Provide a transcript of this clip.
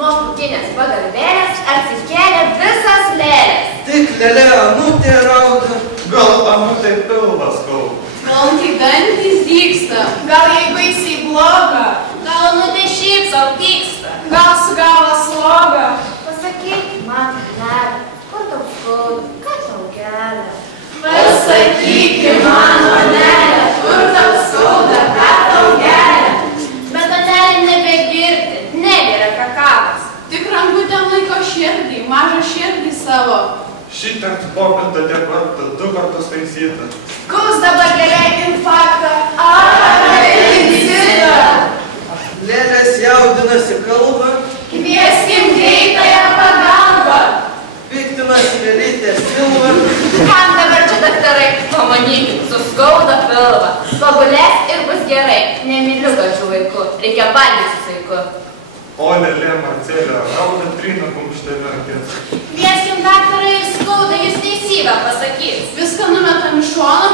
Nuo putinės pagalvėlės atsikėlė visas lėlės. Tik lėlė Anutė rauda. Gal Anutė pilvas skauda. Gal kai dantys dygsta. Gal jai baisiai bloga. Gal Anutė šiaip sau dygsta. Gal su galva sloga. Pasakyk man, lėlė, kur tau skauda, ką tau kelia? Pasakyk mano lėlė, kur tau skauda, ką tau kelia. Bet Anelė nebegirdi, negeria kakavas. Tik rankutėm laiko širdį, mažą širdį savo. Šitąrt popinta tiek kartą, 2 kartus taisyta. Kus dabar lėlė infarktą, ar incitą. Lėlės jaudinasi kalba. Kvieskim greitąją pagalbą. Piktinasi lėlytė silva. Kam dabar čia daktarai? Pamanykit, suskauda pilvą. Pagulės ir bus gerai. Nemyliu pačių vaikų. Reikia bandyti su vaiku. O lėlė Marcelė rauda trina kumštele akis. Kvieskim daktarai ir skauda, jis teisybę pasakys. Viską numetam iš šono,